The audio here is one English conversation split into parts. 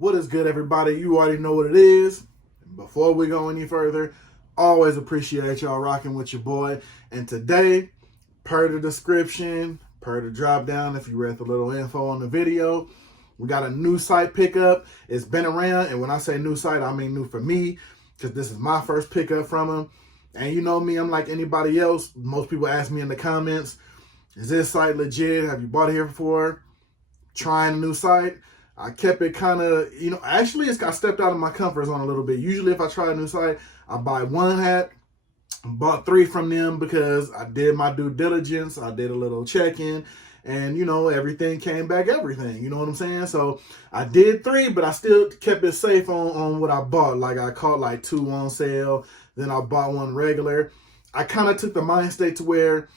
What is good, everybody? You already know what it is. Before we go any further, always appreciate y'all rocking with your boy. And today, per the description, per the drop down, if you read the little info on the video, we got a new site pickup. It's been around, and when I say new site, I mean new for me, because this is my first pickup from them. And you know me, I'm like anybody else. Most people ask me in the comments, is this site legit? Have you bought it here before? Trying a new site. I kept it kind of, actually I stepped out of my comfort zone a little bit. Usually if I try a new site, I buy one hat, bought 3 from them because I did my due diligence. I did a little check-in and, everything came back everything. You know what I'm saying? So I did 3, but I still kept it safe on what I bought. Like I caught like 2 on sale. Then I bought 1 regular. I kind of took the mind state to where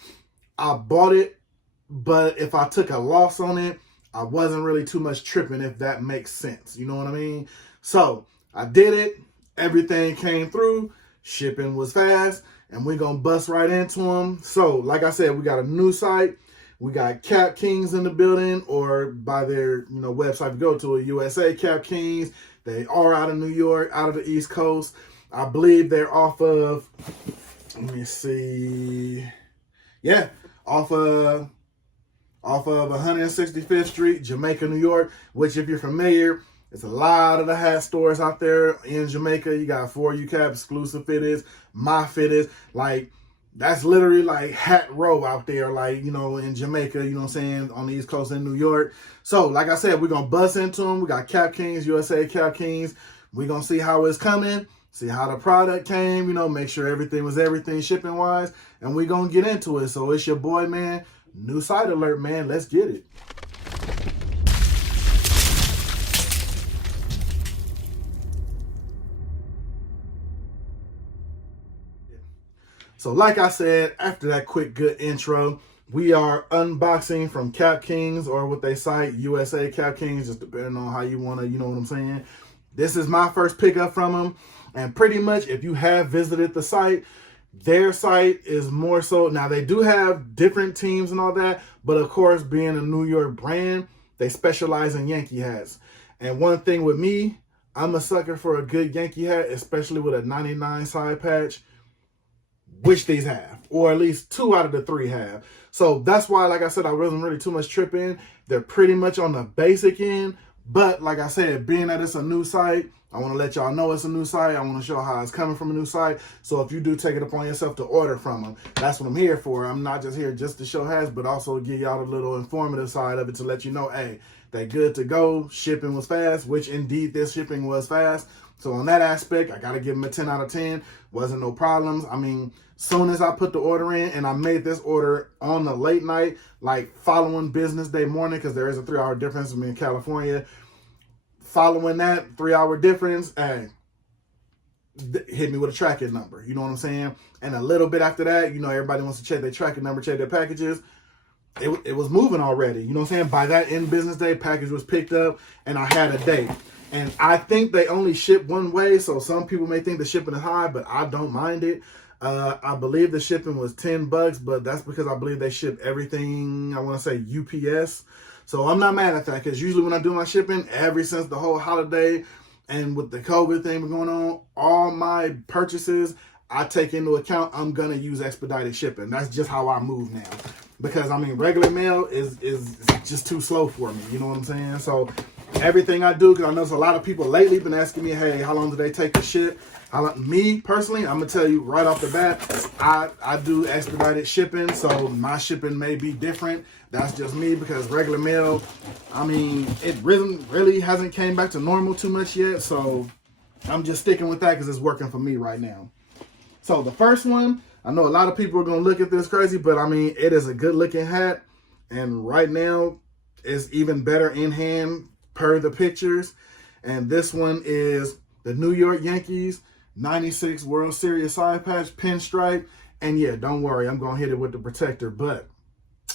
I bought it, but if I took a loss on it, I wasn't really too much tripping, if that makes sense. You know what I mean? So I did it. Everything came through. Shipping was fast. And we're going to bust right into them. So like I said, we got a new site. We got Capkings in the building, or by their website, go to a USA Capkings. They are out of New York, out of the East Coast. I believe they're off of, let me see. Yeah, off of 165th Street, Jamaica, New York, which if you're familiar, it's a lot of the hat stores out there in Jamaica. You got 4UCAP, Exclusive Fitteds, My Fitteds. Like, that's literally like hat row out there, like, in Jamaica, you know what I'm saying, on the East Coast in New York. So, like I said, we're going to bust into them. We got Capkings, USA Capkings. We're going to see how it's coming, see how the product came, make sure everything was everything shipping-wise, and we're going to get into it. So, it's your boy, man. New site alert, man. Let's get it. So like I said, after that quick good intro, we are unboxing from Capkings, or what they cite, USA Capkings, just depending on how you want to, you know what I'm saying? This is my first pickup from them. And pretty much if you have visited the site, their site is more so, now they do have different teams and all that, but of course, being a New York brand, they specialize in Yankee hats. And one thing with me, I'm a sucker for a good Yankee hat, especially with a 99 side patch, which these have, or at least 2 out of the 3 have. So that's why, like I said, I wasn't really too much tripping. They're pretty much on the basic end, but like I said, being that it's a new site, I want to let y'all know it's a new site. I want to show how it's coming from a new site. So if you do take it upon yourself to order from them, that's what I'm here for. I'm not just here just to show hats, but also to give y'all a little informative side of it to let you know, hey, they good to go. Shipping was fast, which indeed this shipping was fast. So on that aspect, I got to give them a 10 out of 10. Wasn't no problems. I mean, soon as I put the order in, and I made this order on the late night, like following business day morning, because there is a 3-hour difference with me in California. Following that 3-hour difference, hey, hit me with a tracking number. You know what I'm saying? And a little bit after that, everybody wants to check their tracking number, check their packages. It was moving already. You know what I'm saying? By that end business day, package was picked up, and I had a date. And I think they only ship one way, so some people may think the shipping is high, but I don't mind it. I believe the shipping was $10, but that's because I believe they ship everything, I want to say UPS. So I'm not mad at that, because usually when I do my shipping, ever since the whole holiday and with the COVID thing going on, all my purchases, I take into account I'm going to use expedited shipping. That's just how I move now. Because, regular mail is just too slow for me. You know what I'm saying? So everything I do, because I know a lot of people lately been asking me, hey, how long do they take to ship? Me, personally, I'm going to tell you right off the bat, I do expedited shipping, so my shipping may be different. That's just me, because regular mail, it really hasn't came back to normal too much yet, so I'm just sticking with that because it's working for me right now. So the first one, I know a lot of people are going to look at this crazy, but it is a good looking hat, and right now it's even better in hand per the pictures. And this one is the New York Yankees 96 World Series side patch pinstripe. And yeah, don't worry, I'm going to hit it with the protector. But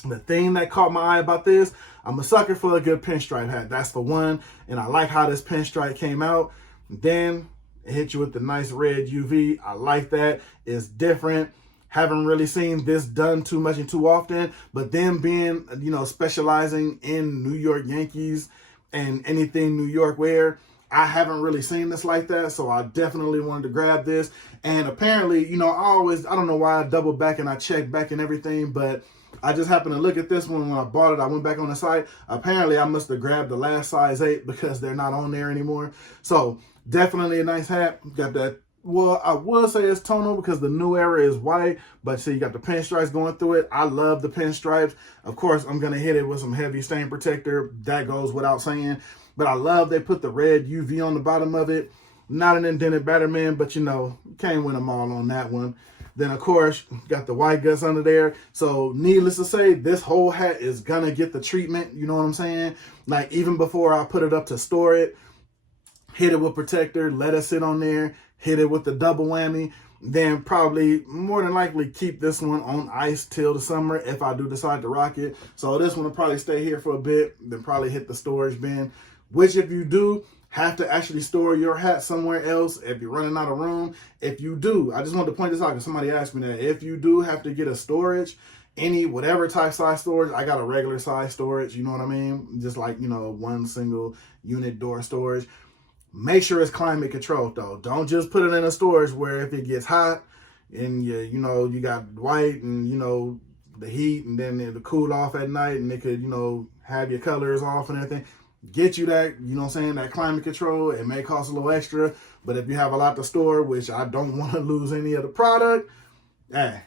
the thing that caught my eye about this, I'm a sucker for a good pinstripe hat. That's for one. And I like how this pinstripe came out. Then it hit you with the nice red UV. I like that. It's different. Haven't really seen this done too much and too often. But then being, specializing in New York Yankees and anything New York wear, I haven't really seen this like that, so I definitely wanted to grab this. And apparently, you know, I don't know why I double back and I checked back and everything, but I just happened to look at this one when I bought it. I went back on the site. Apparently, I must have grabbed the last size 8 because they're not on there anymore. So definitely a nice hat. Got that. Well, I will say it's tonal because the new era is white, but see, you got the pinstripes going through it. I love the pinstripes. Of course, I'm going to hit it with some heavy stain protector. That goes without saying. But I love they put the red UV on the bottom of it. Not an indented Batterman, but you know, can't win them all on that one. Then, of course, got the white guts under there. So, needless to say, this whole hat is going to get the treatment. You know what I'm saying? Like, even before I put it up to store it, hit it with protector, let it sit on there, hit it with the double whammy, then probably more than likely keep this one on ice till the summer if I do decide to rock it. So this one will probably stay here for a bit, then probably hit the storage bin, which if you do have to actually store your hat somewhere else, if you're running out of room, if you do, I just wanted to point this out because somebody asked me that, if you do have to get a storage, whatever type size storage, I got a regular size storage, you know what I mean? Just like, you know, one single unit door storage. Make sure it's climate controlled though. Don't just put it in a storage where if it gets hot and you got white and the heat and then it'll cool off at night and it could, have your colors off and everything. Get you that, that climate control. It may cost a little extra, but if you have a lot to store, which I don't want to lose any of the product,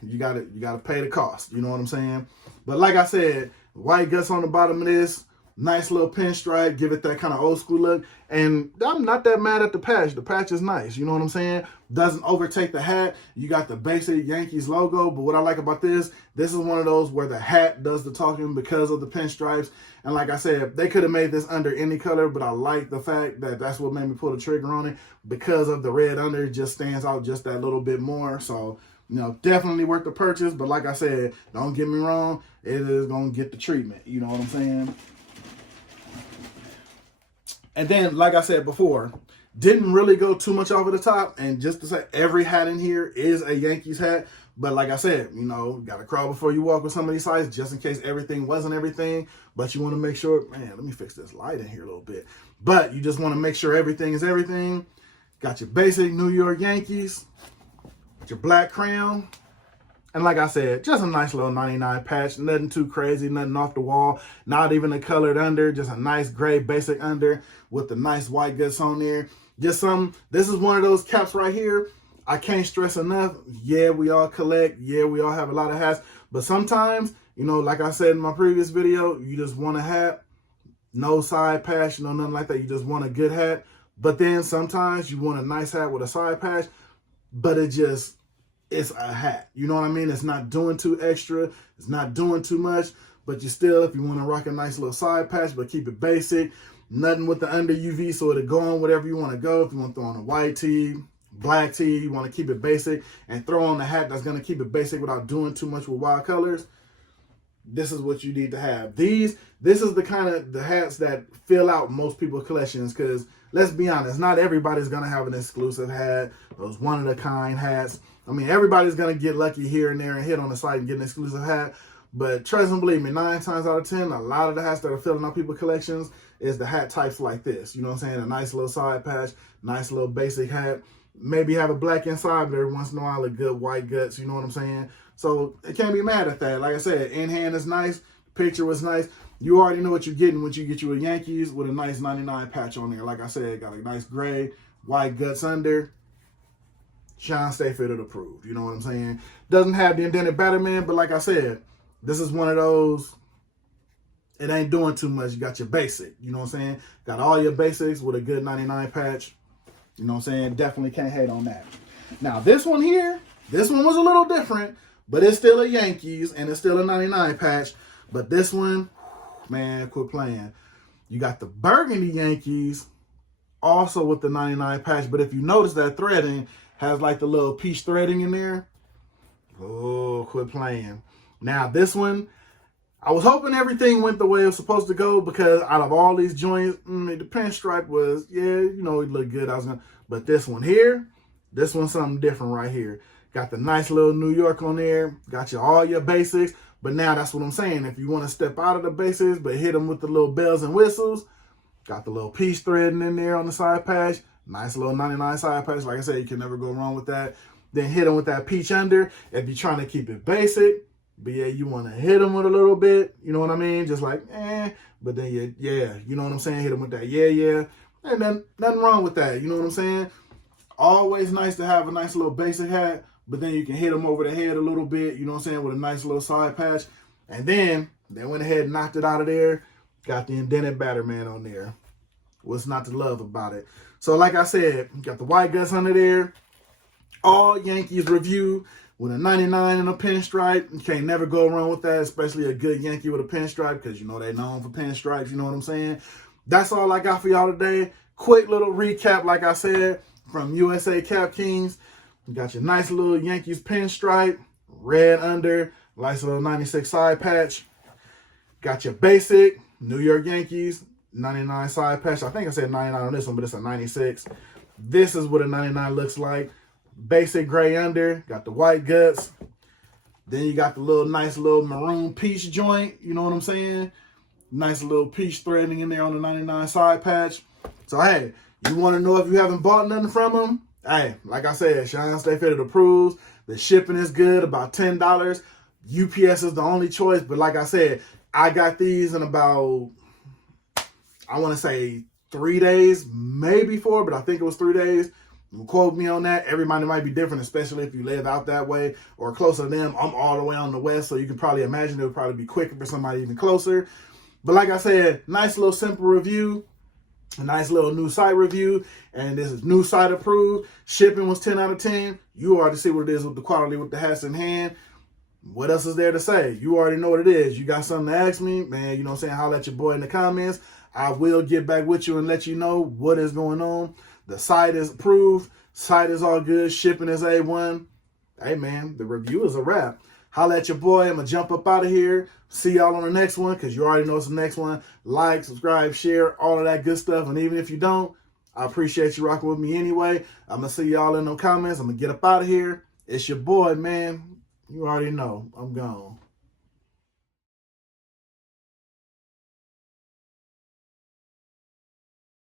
you gotta pay the cost. You know what I'm saying? But like I said, white guts on the bottom of this. Nice little pinstripe, give it that kind of old school look. And I'm not that mad at the patch. The patch is nice, you know what I'm saying? Doesn't overtake the hat. You got the basic Yankees logo, but what I like about this is one of those where the hat does the talking because of the pinstripes. And like I said, they could have made this under any color, but I like the fact that that's what made me pull the trigger on it. Because of the red under, it just stands out just that little bit more. So, definitely worth the purchase. But like I said, don't get me wrong, it is going to get the treatment. You know what I'm saying? And then, like I said before, didn't really go too much over the top. And just to say, every hat in here is a Yankees hat. But like I said, got to crawl before you walk with some of these sites, just in case everything wasn't everything. But you want to make sure, man, let me fix this light in here a little bit. But you just want to make sure everything is everything. Got your basic New York Yankees, your black crown. And like I said, just a nice little 99 patch. Nothing too crazy, nothing off the wall. Not even a colored under. Just a nice gray basic under with the nice white guts on there. This is one of those caps right here. I can't stress enough. Yeah, we all collect. Yeah, we all have a lot of hats. But sometimes, like I said in my previous video, you just want a hat. No side patch, nothing like that. You just want a good hat. But then sometimes you want a nice hat with a side patch. But it's a hat. You know what I mean? It's not doing too extra. It's not doing too much. But you still, if you want to rock a nice little side patch, but keep it basic. Nothing with the under UV, so it'll go on whatever you want to go. If you want to throw on a white tee, black tee, you want to keep it basic, and throw on the hat that's going to keep it basic without doing too much with wild colors, this is what you need to have. This is the kind of the hats that fill out most people's collections, because let's be honest, not everybody's going to have an exclusive hat, those one-of-a-kind hats. I mean, everybody's going to get lucky here and there and hit on the site and get an exclusive hat. But trust and believe me, 9 times out of 10, a lot of the hats that are filling out people's collections is the hat types like this. You know what I'm saying? A nice little side patch, nice little basic hat. Maybe have a black inside, but every once in a while a good white guts. You know what I'm saying? So I can't be mad at that. Like I said, in hand is nice. Picture was nice. You already know what you're getting when you get you a Yankees with a nice 99 patch on there. Like I said, got a nice gray, white guts under. Shawn.Stay.Fitted approved. You know what I'm saying? Doesn't have the indented Batterman, but like I said, this is one of those, it ain't doing too much. You got your basic, you know what I'm saying? Got all your basics with a good 99 patch. You know what I'm saying? Definitely can't hate on that. Now, this one here, this one was a little different, but it's still a Yankees and it's still a 99 patch. But this one, man, quit playing. You got the Burgundy Yankees also with the 99 patch. But if you notice that threading has like the little peach threading in there. Oh, quit playing. Now, this one, I was hoping everything went the way it was supposed to go, because out of all these joints, the pinstripe was, it looked good. But this one here, this one's something different right here. Got the nice little New York on there. Got all your basics. But now that's what I'm saying. If you want to step out of the basics, but hit them with the little bells and whistles, Got the little piece threading in there on the side patch. Nice little 99 side patch. Like I said, you can never go wrong with that. Then hit them with that peach under. If you're trying to keep it basic, but yeah, you want to hit them with a little bit. You know what I mean? Just like, But then, you know what I'm saying? Hit them with that, yeah. And then nothing wrong with that. You know what I'm saying? Always nice to have a nice little basic hat, but then you can hit them over the head a little bit, you know what I'm saying, with a nice little side patch. And then they went ahead and knocked it out of there. Got the indented Batterman on there. What's not to love about it? So like I said, got the white guts under there. All Yankees review with a 99 and a pinstripe. You can't never go wrong with that, especially a good Yankee with a pinstripe, because you know they're known for pinstripes, you know what I'm saying? That's all I got for y'all today. Quick little recap, like I said, from USA Capkings. You got your nice little Yankees pinstripe, red under, nice little 96 side patch. Got your basic New York Yankees 99 side patch. I think I said 99 on this one, but it's a 96. This is what a 99 looks like. Basic gray under, got the white guts. Then you got the little nice little maroon peach joint, you know what I'm saying? Nice little peach threading in there on the 99 side patch. So hey, you want to know if you haven't bought nothing from them? Hey, like I said, Shawn.Stay.Fitted approves. The shipping is good, about $10. UPS is the only choice, but like I said, I got these in about, I want to say 3 days, maybe 4, but I think it was 3 days. Don't quote me on that. Everybody might be different, especially if you live out that way or closer to them. I'm all the way on the west, so you can probably imagine it would probably be quicker for somebody even closer. But like I said, nice little simple review. A nice little new site review, and this is new site approved. Shipping was 10 out of 10. You already see what it is with the quality with the hats in hand. What else is there to say? You already know what it is. You got something to ask me, man, you know what I'm saying? Holler at your boy in the comments. I will get back with you and let you know what is going on. The site is approved. Site is all good. Shipping is A1. Hey, man, the review is a wrap. Holla at your boy. I'm going to jump up out of here. See y'all on the next one, because you already know it's the next one. Like, subscribe, share, all of that good stuff. And even if you don't, I appreciate you rocking with me anyway. I'm going to see y'all in the comments. I'm going to get up out of here. It's your boy, man. You already know. I'm gone.